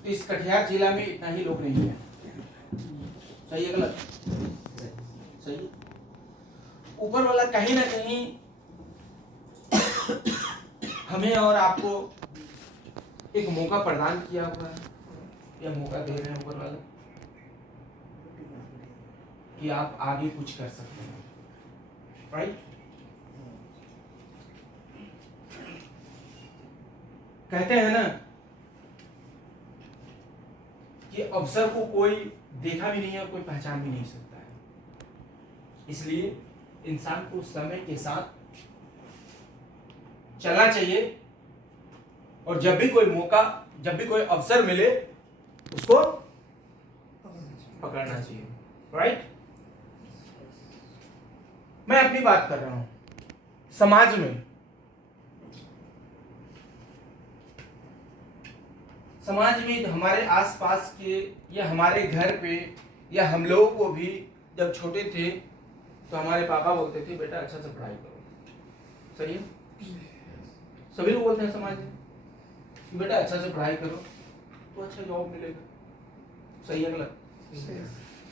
तो इस कटिहार जिला में इतना ही लोग नहीं है। सही है गलत? सही है। ऊपर वाला कहीं ना कहीं हमें और आपको एक मौका प्रदान किया हुआ है, या मौका दे रहे हैं ऊपर वाले कि आप आगे कुछ कर सकते हैं। राइट? कहते हैं ना कि अवसर को कोई देखा भी नहीं है और कोई पहचान भी नहीं सकता है। इसलिए इंसान को समय के साथ चलना चाहिए, और जब भी कोई मौका, जब भी कोई अवसर मिले उसको पकड़ना चाहिए। राइट? मैं अपनी बात कर रहा हूं। समाज में हमारे आसपास के या हमारे घर पे या हम लोगों को भी जब छोटे थे तो हमारे पापा बोलते थे बेटा अच्छा से पढ़ाई करो। सही है? सभी लोग बोलते हैं समाज में कि बेटा अच्छा से पढ़ाई करो तो अच्छा जॉब मिलेगा। सही है गलत?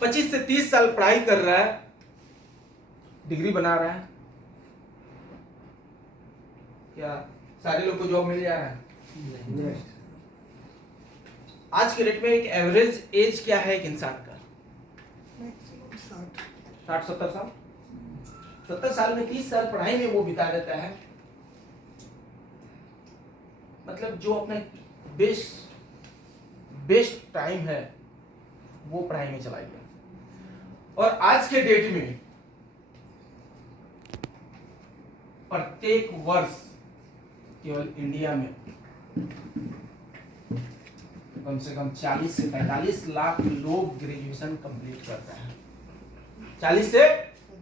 25 से 30 साल पढ़ाई कर रहा है, डिग्री बना रहा है, क्या सारे लोग को जॉब मिल जा रहा है? आज के डेट में एक एवरेज एज क्या है एक इंसान का? 60-70 साल। 70 साल में 30 साल पढ़ाई में वो बिता देता है। मतलब जो अपना बेस्ट टाइम है वो पढ़ाई में चला गया। और आज के डेट में प्रत्येक वर्ष केवल इंडिया में कम से कम 40 से 45 लाख लोग ग्रेजुएशन कंप्लीट करता है। 40 से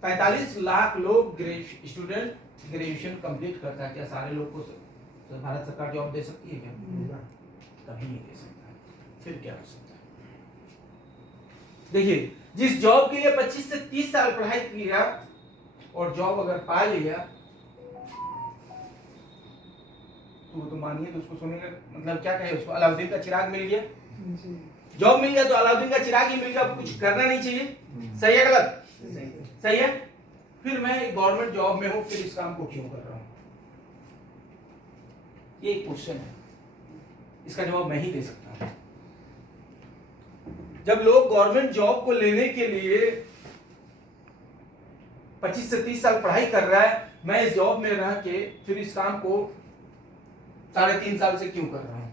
45 लाख लोग स्टूडेंट ग्रेजुएशन कंप्लीट करता है। क्या सारे लोग को भारत सरकार जॉब दे सकती है? क्या कभी नहीं दे सकता। फिर क्या हो सकता है? देखिए, जिस जॉब के लिए 25 से 30 साल पढ़ाई किया और जॉब अगर पा लिया तो मानिए तो उसको सोने का मतलब क्या कहे, उसको अलाउद्दीन का चिराग मिल गया। जॉब मिल गया तो अलाउद्दीन का चिराग ही मिल गया, कुछ करना नहीं चाहिए। सही है गलत? सही है। फिर मैं गवर्नमेंट जॉब में हूं, फिर इस काम को क्यों कर रहा हूं? ये एक क्वेश्चन है, इसका जवाब मैं ही दे सकता हूं। जब लोग गवर्नमेंट जॉब को लेने के लिए 25 से 30 साल पढ़ाई कर रहा है, मैं इस जॉब में रह के फिर इस काम को 3.5 साल से क्यों कर रहा हूं?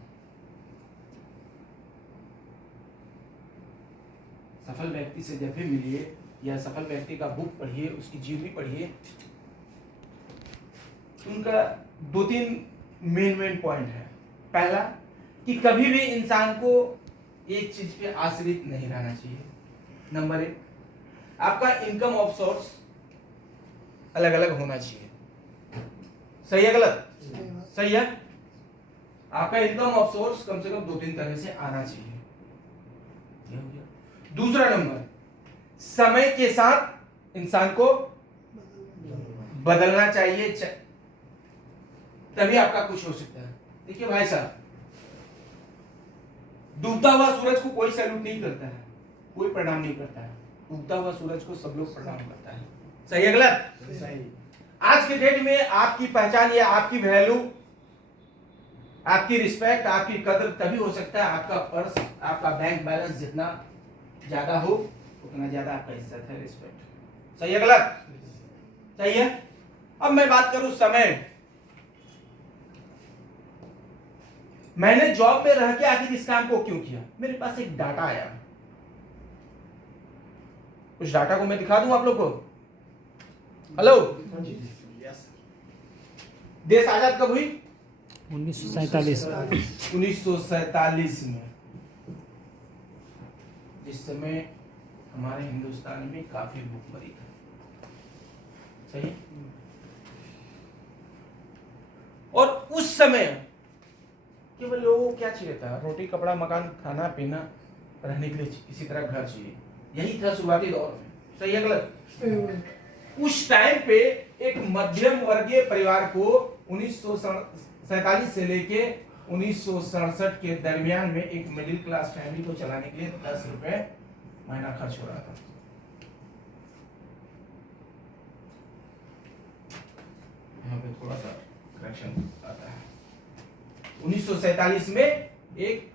सफल व्यक्ति से जब भी मिलिए या सफल व्यक्ति का बुक पढ़िए, उसकी जीवनी पढ़िए, उनका 2-3 मेन पॉइंट है। पहला कि कभी भी इंसान को एक चीज पे आश्रित नहीं रहना चाहिए। नंबर 1, आपका इनकम ऑफ सोर्स अलग अलग होना चाहिए। सही है गलत? सही है। आपका इनकम ऑफ सोर्स कम से कम 2-3 तरह से आना चाहिए। दूसरा नंबर, समय के साथ इंसान को बदलना चाहिए, तभी आपका कुछ हो सकता है। देखिए भाई साहब, डूबता हुआ सूरज को कोई सैल्यूट नहीं करता है, कोई प्रणाम नहीं करता है। उगता हुआ सूरज को सब लोग प्रणाम करता है। सही है गलत? सही। आज के डेट में आपकी पहचान या आपकी वैल्यू, आपकी रिस्पेक्ट, आपकी कदर तभी हो सकता है आपका पर्स, आपका बैंक बैलेंस जितना ज्यादा हो उतना ज्यादा आपका इज्जत है, रिस्पेक्ट। सही है गलत? सही है। अब मैं बात करूं समय। मैंने जॉब में रह के आखिर इस काम को क्यों किया? मेरे पास एक डाटा आया, उस डाटा को मैं दिखा दूं आप लोग को। हेलो, देश आजाद कब हुई? 1947। 1947 में, जिस समय हमारे हिंदुस्तान में काफी भूखमरी थी। सही है? और उस समय केवल लोगों को क्या चाहिए था? रोटी, कपड़ा, मकान, खाना पीना, रहने के लिए किसी तरह घर चाहिए। यही था शुरुआती दौर में। सही है गलत? उस टाइम पे एक मध्यम वर्गीय परिवार को 1947 से लेके 1967 के दरमियान में एक मिडिल क्लास फैमिली को चलाने के लिए 10 रुपए महीना खर्च हो रहा था। यहाँ पे थोड़ा सा करेक्शन आता है। 1947 में एक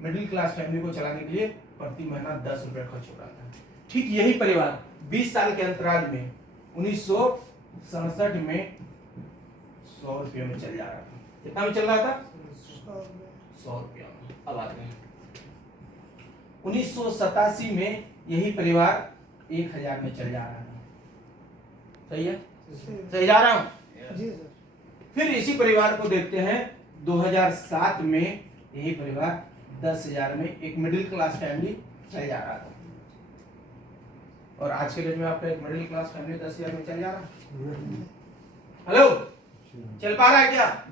मिडिल क्लास फैमिली को चलाने के लिए प्रति महीना 10 रुपए खर्च हो रहा था। ठीक यही परिवार 20 साल के अंतराल में 1967 में 100 रुपये में चल जा रहा था। कितना में चल रहा था? 100 रुपया में। अब आते हैं 1987 में यही परिवार 1000 में चल जा रहा था। सही है? सही जा रहा हूं? जी सर। फिर इसी परिवार को देखते हैं 2007 में यही परिवार 10,000 में एक मिडिल क्लास फैमिली चल जा रहा था। और आज के डेट में आपका एक मिडिल क्लास फैमिली 10,000 में चल जा रहा है? हेलो, चल पा रहा है क्या?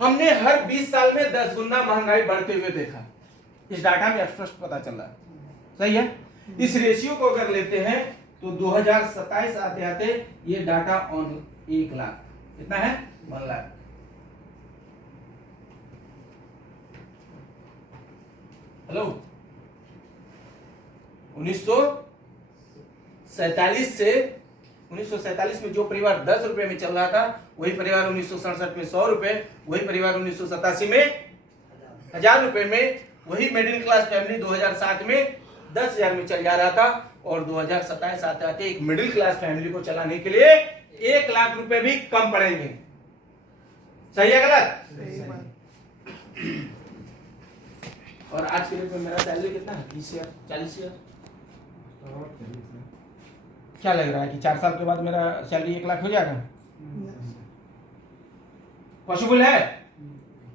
हमने हर 20 साल में 10 गुना महंगाई बढ़ते हुए देखा। इस डाटा में स्पष्ट पता चल रहा है। सही है? इस रेशियो को अगर लेते हैं तो 2027 आते आते ये डाटा ऑन 1 लाख कितना है? 1 लाख। हेलो, 1947 में जो परिवार 10 रुपए में चल रहा था वही परिवार 1967 में 100 रुपए, वही परिवार 1987 में 1000 रुपए में, वही मिडिल क्लास फैमिली 2007 में 10,000 में चल जा रहा था। और 2027 आते आते एक मिडिल क्लास फैमिली को चलाने के लिए 1 लाख रुपए भी कम पड़ेंगे। सही है गलत? और आज के डेट में मेरा सैलरी कितना है? 20,000 40,000। क्या लग रहा है कि 4 साल के बाद मेरा सैलरी 1 लाख हो जाएगा? पॉसिबल है?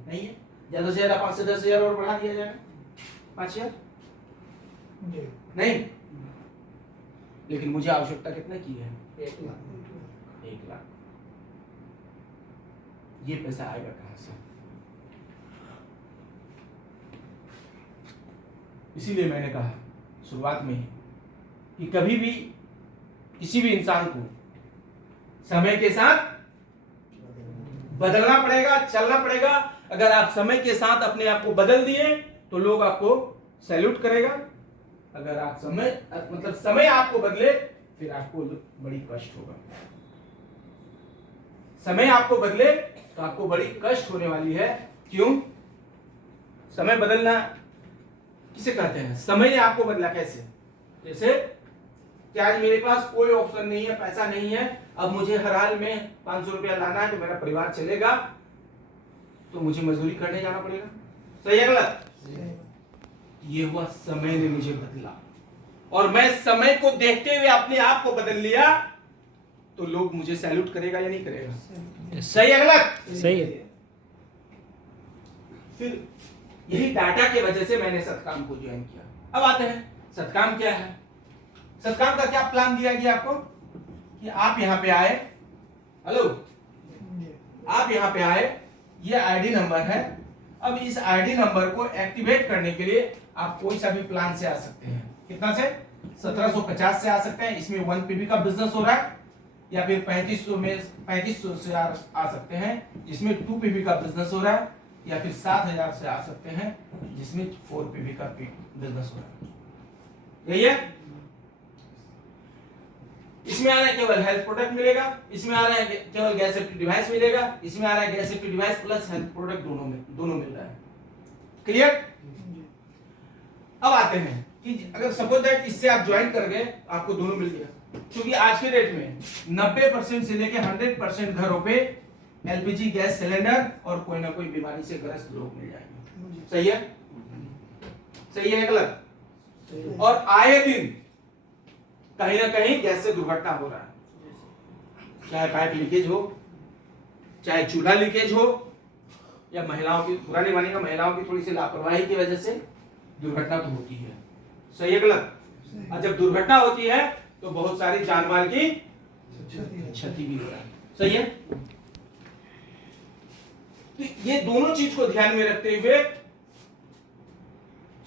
नहीं है। ज्यादा से ज्यादा 5 से 10,000 और बढ़ा दिया जाएगा। 5,000 नहीं, लेकिन मुझे आवश्यकता कितने की है? 1 लाख। 1 लाख। ये पैसा आएगा कहां से? इसीलिए मैंने कहा शुरुआत में ही कि कभी भी किसी भी इंसान को समय के साथ बदलना पड़ेगा, चलना पड़ेगा। अगर आप समय के साथ अपने आप को बदल दिए तो लोग आपको सैल्यूट करेगा। अगर आप समय आपको बदले फिर आपको बड़ी कष्ट होगा। समय आपको बदले तो आपको बड़ी कष्ट होने वाली है। क्यों? समय बदलना किसे कहते हैं? समय ने आपको बदला कैसे? जैसे कि आज मेरे पास कोई ऑप्शन नहीं है, पैसा नहीं है, अब मुझे हर हाल में 500 रुपया लाना है तो मेरा परिवार चलेगा, तो मुझे मजदूरी करने जाना पड़ेगा। सही है गलत? ये हुआ समय ने मुझे बदला और मैं समय को देखते हुए अपने आप को बदल लिया तो लोग मुझे सैल्यूट करेगा या नहीं करेगा? सही है गलत? सही है। फिर यही डाटा की वजह से मैंने सतकाम को ज्वाइन किया। अब आते हैं सतकाम क्या है। सतकाम का क्या प्लान दिया गया आपको कि आप यहां पे आए। हेलो, आप यहां पे आए, ये आईडी नंबर है। अब इस आईडी नंबर को एक्टिवेट करने के लिए आप कोई सा भी प्लान से आ सकते हैं। कितना से? 1750 से आ सकते हैं। इसमें 1 पीबी का बिजनेस हो रहा है, या फिर 3500 से आ सकते हैं जिसमें 2 पीबी का बिजनेस हो रहा है, या फिर 7,000 से आ सकते हैं जिसमें 4 पीबी का बिजनेस हो रहा है। यही है। इसमें आ रहा है केवल हेल्थ प्रोडक्ट मिलेगा, इसमें आ रहा है केवल गैस सेफ्टी डिवाइस मिलेगा, इसमें आ रहा है gas safety device plus health product दोनों मिल रहा है। क्लियर? अब आते हैं कि अगर सपोज दैट इससे आप ज्वाइन कर गए, आपको दोनों मिल गया, क्योंकि आज के डेट में 90% से लेकर 100% घरों पे एलपीजी गैस सिलेंडर और कोई ना कोई बीमारी से ग्रस्त लोग मिल जाएंगे। सही है? सही है गलत? और आए दिन कहीं ना कहीं गैस से दुर्घटना हो रहा है, चाहे पाइप लीकेज हो, चाहे चूल्हा लीकेज हो, या महिलाओं की, पुराने जमाने का महिलाओं की थोड़ी सी लापरवाही की वजह से दुर्घटना तो होती है। सही है गलत? और जब दुर्घटना होती है तो बहुत सारी जानमाल की क्षति भी हो रहा है। सही है? तो ये दोनों चीज को ध्यान में रखते हुए,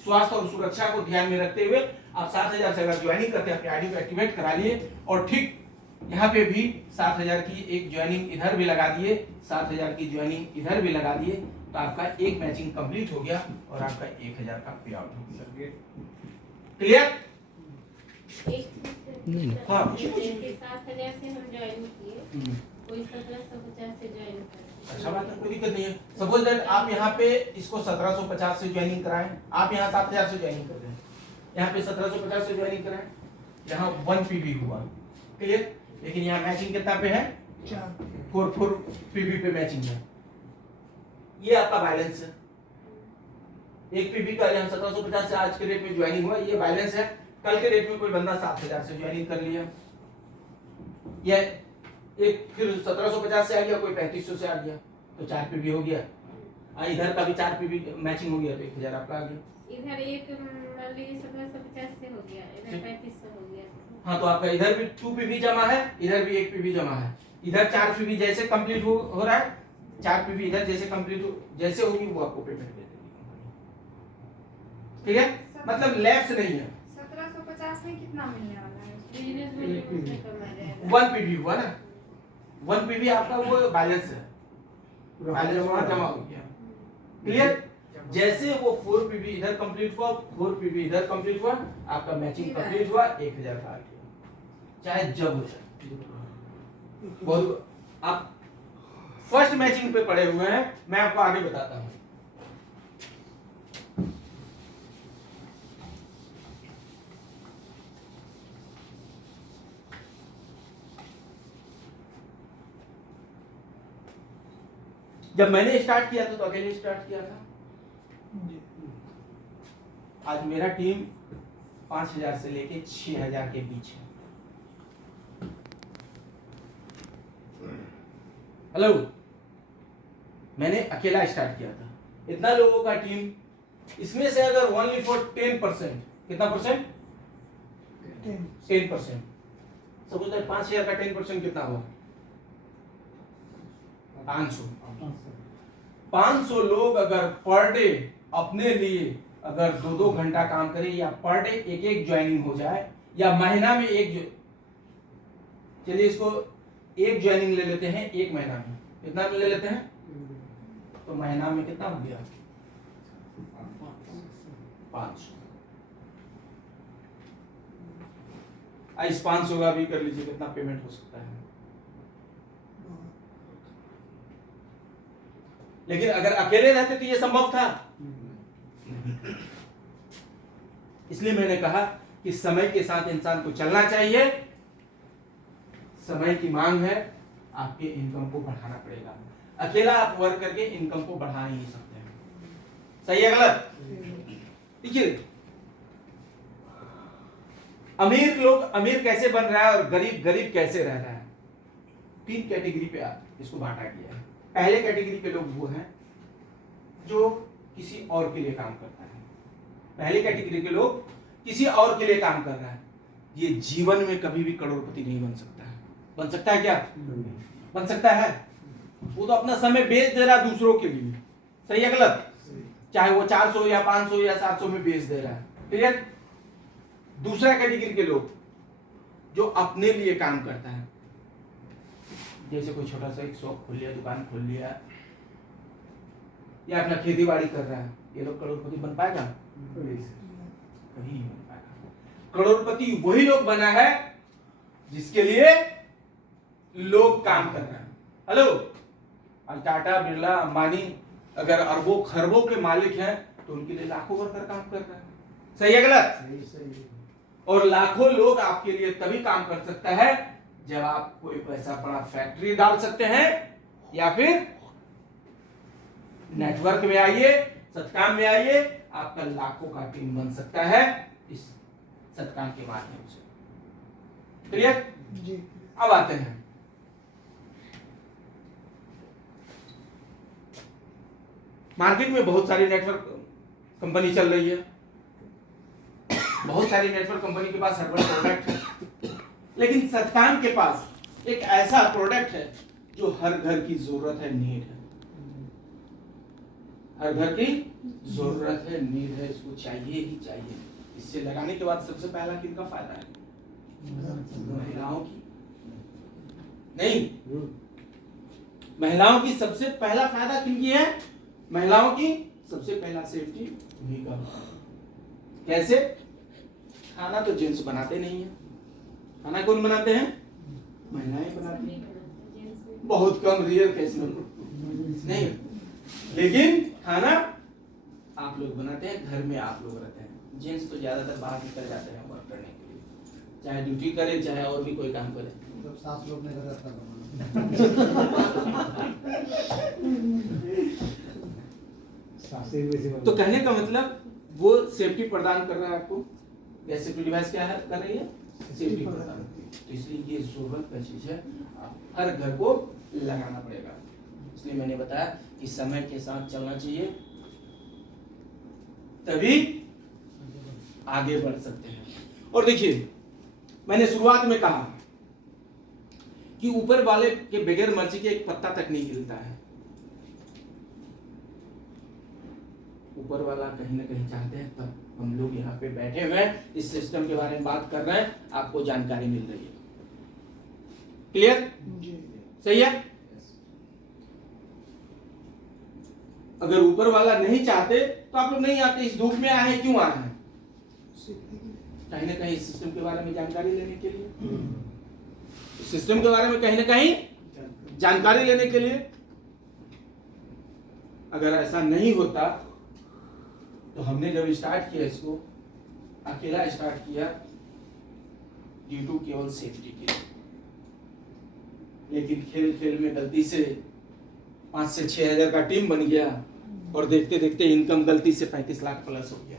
स्वास्थ्य और सुरक्षा को ध्यान में रखते हुए आप 7,000 से अगर ज्वाइनिंग करते हैं, अपनी आईडी को एक्टिवेट करा लिए और ठीक यहाँ पे भी 7,000 की एक ज्वाइनिंग इधर भी लगा दिए, 7,000 की ज्वाइनिंग इधर भी लगा दिए, तो आपका एक मैचिंग कंप्लीट हो गया और आपका 1,000 का पे आउट हो गया। क्लियर? हाँ, पूछिए, पूछिए। 7,000 से हम ज्वाइन किए, कोई 1750 से ज्वाइन करे। अच्छा बात है, कोई दिक्कत नहीं है। सपोज दैट आप यहाँ पे इसको 1750 से ज्वाइनिंग कराएं, आप यहाँ 7,000 से ज्वाइनिंग कर रहे हैं, यहाँ पे 1750 से ज्वाइनिंग कराएं, यहाँ 1 पीवी हुआ। क्लियर? लेकिन यहाँ मैचिंग कितना पे है? 4 पीवी पे मैचिंग है। ये आपका बैलेंस है। एक पीवी का यहाँ 1750 से आज के डेट में ज्वाइनिंग हुआ, ये बैलेंस है। कल के डेट में कोई बंदा 7,000 से ज्वाइनिंग कर लिया, या एक फिर 1750 से आ गया, कोई 3500 से आ गया, तो 4 पीवी हो गया। इधर का भी 4 पीवी मैचिंग हो गया, तो 1,000 आपका आ गया। इधर एक मान लीजिए 1750 से हो गया, इधर 3500 हो गया। हाँ, तो आपका इधर भी 2 पीवी जमा है, इधर भी 1 पीवी जमा है। इधर 4 पीवी जैसे कंप्लीट हो रहा है, 4 पीवी इधर जैसे कंप्लीट जैसे होगी वो आपको पेमेंट दे देगी। ठीक है? मतलब लैप्स नहीं है। 1750 में कितना मिलने वाला है? बिजनेस में उसमें कम आ जाएगा। 1 पीवी हुआ ना, 1 पीवी आपका वो बैलेंस है, बैलेंस वहां जमा हो गया। क्लियर? जैसे वो 4 पीवी इधर कंप्लीट हुआ, 4 पीवी इधर कंप्लीट हुआ, आपका मैचिंग कंप्लीट हुआ, 1,000 का आ गया, चाहे जब हो जाए। बहुत आप फर्स्ट मैचिंग पे पड़े हुए हैं, मैं आपको आगे बताता हूं। जब मैंने स्टार्ट किया था तो अकेले स्टार्ट किया था। आज मेरा टीम 5,000 से लेके 6,000 के बीच है। हेलो, मैंने अकेला स्टार्ट किया था, इतना लोगों का टीम, इसमें से अगर ओनली फॉर 10%, कितना परसेंट? 10%। सपोज दैट 5,000 का 10% कितना हुआ? 500। 500 लोग अगर पर डे अपने लिए अगर 2-2 घंटा काम करें, या पर डे एक ज्वाइनिंग हो जाए, या महीना में चलिए इसको एक ज्वाइनिंग ले लेते हैं, एक महीना में कितना ले लेते हैं, तो महीना में कितना हो गया? 500। इस 500 का भी कर लीजिए कितना पेमेंट हो सकता है। लेकिन अगर अकेले रहते तो ये संभव था। इसलिए मैंने कहा कि समय के साथ इंसान को चलना चाहिए। समय की मांग है, आपके इनकम को बढ़ाना पड़ेगा। अकेला आप वर्क करके इनकम को बढ़ा नहीं सकते हैं। सही है गलत? देखिए, अमीर लोग अमीर कैसे बन रहा है और गरीब गरीब कैसे रह रहा है, 3 कैटेगरी पे आप इसको बांटा गया है। पहले कैटेगरी के लोग वो हैं जो किसी और के लिए काम करता है। पहले कैटेगरी के लोग किसी और के लिए काम कर रहा है, ये जीवन में कभी भी करोड़पति नहीं बन सकता है। बन सकता है क्या? बन सकता है। वो तो अपना समय बेच दे रहा है दूसरों के लिए। सही है गलत? चाहे वो 400 या 500 या 700 में बेच दे रहा है। क्लियर? दूसरा कैटेगरी के लोग जो अपने लिए काम करता है, जैसे कोई छोटा सा एक शॉप खोल लिया, दुकान खोल लिया, या अपना खेती बाड़ी कर रहा है, ये लोग करोड़पति बन पाएगा? कभी नहीं बन पाएगा। करोड़पति वही लोग बना है जिसके लिए लोग काम कर रहे हैं। हेलो, टाटा, बिरला, अंबानी अगर अरबों खरबों के मालिक हैं तो उनके लिए लाखों वर्कर काम कर रहे हैं। सही है गलत? सही। और लाखों लोग आपके लिए तभी काम कर सकता है जब आप कोई पैसा बड़ा फैक्ट्री डाल सकते हैं, या फिर नेटवर्क में आइए, सत्काम में आइए, आपका लाखों का टीम बन सकता है इस सत्काम के माध्यम से। क्लियर? जी। अब आते हैं मार्केट में बहुत सारी नेटवर्क कंपनी चल रही है, बहुत सारी नेटवर्क कंपनी के पास सर्वर प्रोडक्ट है, लेकिन सत्काम के पास एक ऐसा प्रोडक्ट है जो हर घर की जरूरत है, नीड है। हर घर की जरूरत है, नीड है, इसको चाहिए ही चाहिए। इससे लगाने के बाद सबसे पहला किसका फायदा है? महिलाओं की। नहीं, महिलाओं की सबसे पहला फायदा किनकी है? महिलाओं की सबसे पहला सेफ्टी उन्हीं का। कैसे? खाना तो जेंट्स बनाते नहीं है, खाना कौन बनाते हैं? महिलाएं बनाती हैं। बहुत कम, रियल केस में नहीं, लेकिन खाना आप लोग बनाते हैं, घर में आप लोग रहते हैं। जेंट्स तो ज्यादातर बाहर निकल जाते हैं वर्क करने के लिए, चाहे ड्यूटी करे चाहे और भी कोई काम करे। जब सास लोग ने गलत कर तो कहने का मतलब वो सेफ्टी प्रदान कर रहा है आपको। या सेफ्टी डिवाइस क्या है कर रही है? सेफ्टी प्रदान। तो इसलिए ये जरूरत का चीज है, आप हर घर को लगाना पड़ेगा। इसलिए मैंने बताया कि समय के साथ चलना चाहिए, तभी आगे बढ़ सकते हैं। और देखिए, मैंने शुरुआत में कहा कि ऊपर वाले के बगैर मर्जी के एक पत्ता तक नहीं हिलता है। ऊपर वाला कहीं ना कहीं चाहते हैं, तब हम लोग यहाँ पे बैठे हुए हैं, इस सिस्टम के बारे में बात कर रहे हैं, आपको जानकारी मिल रही है। क्लियर? सही है? अगर ऊपर वाला नहीं चाहते तो आप लोग नहीं आते। इस धूप में आए हैं, क्यों आए हैं? कहीं ना कहीं सिस्टम के बारे में जानकारी लेने के लिए, सिस्टम के बारे में कहीं ना कहीं जानकारी लेने के लिए। अगर ऐसा नहीं होता तो हमने जब स्टार्ट किया इसको, अकेला स्टार्ट किया ड्यू टू केवल सेफ्टी के लिए। लेकिन खेल खेल में गलती से 5 से 6 हजार का टीम बन गया और देखते देखते इनकम गलती से 35 लाख प्लस हो गया।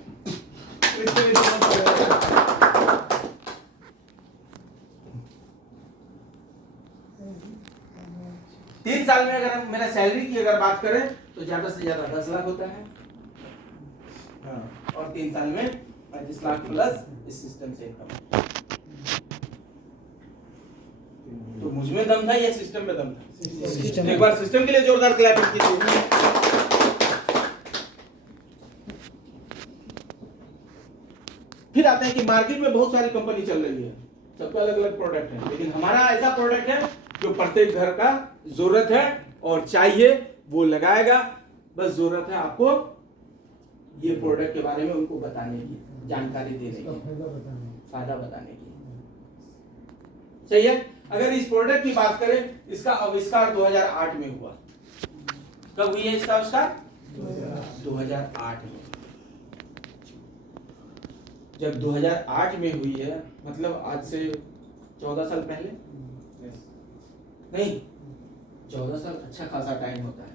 3 साल में अगर मेरा सैलरी की अगर बात करें तो ज्यादा से ज्यादा 10 लाख होता है, और 3 साल में 35 लाख प्लस इस सिस्टम से इनकम। तो मुझ में दम था या सिस्टम में दम था? एक बार सिस्टम के लिए जोरदार क्लैपिंग कीजिए। फिर आते हैं कि मार्केट में बहुत सारी कंपनी चल रही है, सबका अलग अलग प्रोडक्ट है, लेकिन हमारा ऐसा प्रोडक्ट है जो प्रत्येक घर का जरूरत है और चाहिए, वो लगाएगा। बस जरूरत है आपको ये प्रोडक्ट के बारे में उनको बताने की, जानकारी देने की, फायदा बताने की। सही है? अगर इस प्रोडक्ट की बात करें, इसका आविष्कार 2008 में हुआ। कब हुई है इसका आविष्कार? 2008 में। जब 2008 में हुई है, मतलब आज से 14 साल पहले नहीं, 14 साल अच्छा खासा टाइम होता है।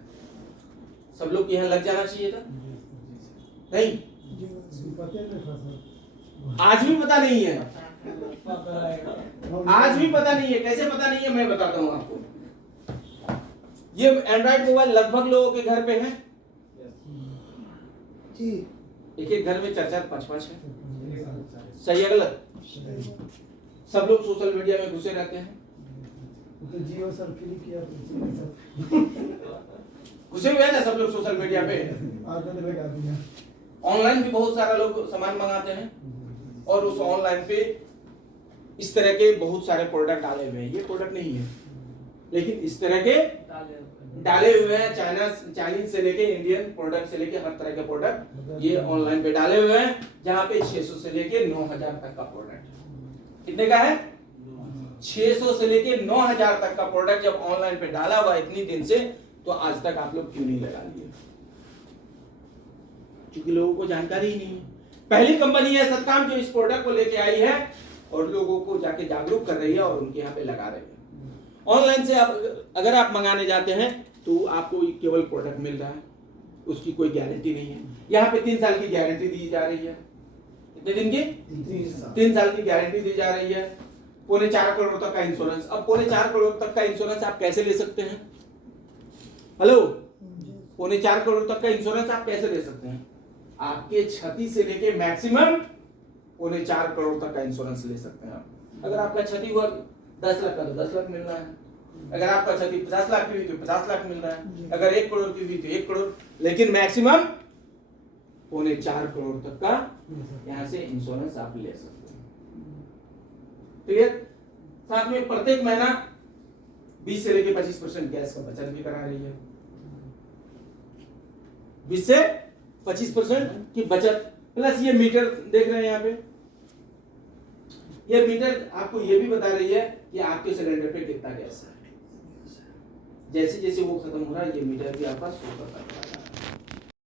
सब लोग यहाँ लग जाना चाहिए था, नहीं? आज भी पता नहीं है, आज भी पता नहीं है। कैसे पता नहीं है मैं बताता हूँ आपको। ये एंड्रॉइड मोबाइल लगभग लोगों के घर पे है, एक एक घर में 4-4 5-5 है। सही है गलत? सब लोग सोशल मीडिया में घुसे रहते हैं, तो जियो सर फ्री किया घुसे हुए हैं ना सब लोग सोशल मीडिया पे। आदत लगा दिया। ऑनलाइन भी बहुत सारा लोग सामान मंगाते हैं, और उस ऑनलाइन पे इस तरह के बहुत सारे प्रोडक्ट डाले हुए हैं। ये प्रोडक्ट नहीं है, लेकिन इस तरह के डाले हुए हैं। चाइनीज से लेके इंडियन प्रोडक्ट से लेके हर तरह के प्रोडक्ट ये ऑनलाइन पे डाले हुए हैं, जहां पे 600 से लेके 9000 तक का प्रोडक्ट। कितने का है? 600 से लेके 9000 तक का प्रोडक्ट जब ऑनलाइन पे डाला हुआ इतनी दिन से, तो आज तक आप लोग क्यों नहीं लगा लिए? क्योंकि लोगों को जानकारी ही नहीं है। पहली कंपनी है सत्काम जो इस प्रोडक्ट को लेके आई है और लोगों को जाके जागरूक कर रही है और उनके यहाँ पे लगा रही है। ऑनलाइन से अगर आप मंगाने जाते हैं तो आपको केवल प्रोडक्ट मिल रहा है, उसकी कोई गारंटी नहीं है। यहाँ पे 3 साल की गारंटी दी जा रही है। कितने दिन की? 3 साल की गारंटी दी जा रही है। 4.25 करोड़ तक का इंश्योरेंस। अब 4.25 करोड़ तक का इंश्योरेंस आप कैसे ले सकते हैं? हेलो, 4.25 करोड़ तक का इंश्योरेंस आप कैसे ले सकते हैं? आपके क्षति से लेके मैक्सिमम 4.25 करोड़ तक का इंश्योरेंस ले सकते हैं आप। अगर आपका क्षति हुआ 10 लाख का तो 10 लाख मिल रहा है, अगर आपका क्षति 50 लाख की हुई तो 50 लाख मिल रहा है, अगर 1 करोड़ की हुई तो 1 करोड़, लेकिन मैक्सिमम 4.25 करोड़ तक का यहाँ से इंश्योरेंस आप ले सकते हैं। क्लियर? साथ में प्रत्येक महीना 20 से लेके 25% गैस का बचत भी करा रही है। 20 से 25% की बचत, प्लस ये मीटर देख रहे हैं यहाँ पे, ये मीटर आपको ये भी बता रही है कि आपके सिलेंडर पे कितना गैस है। जैसे जैसे वो खत्म हो रहा है ये मीटर भी आपका शो करता रहेगा।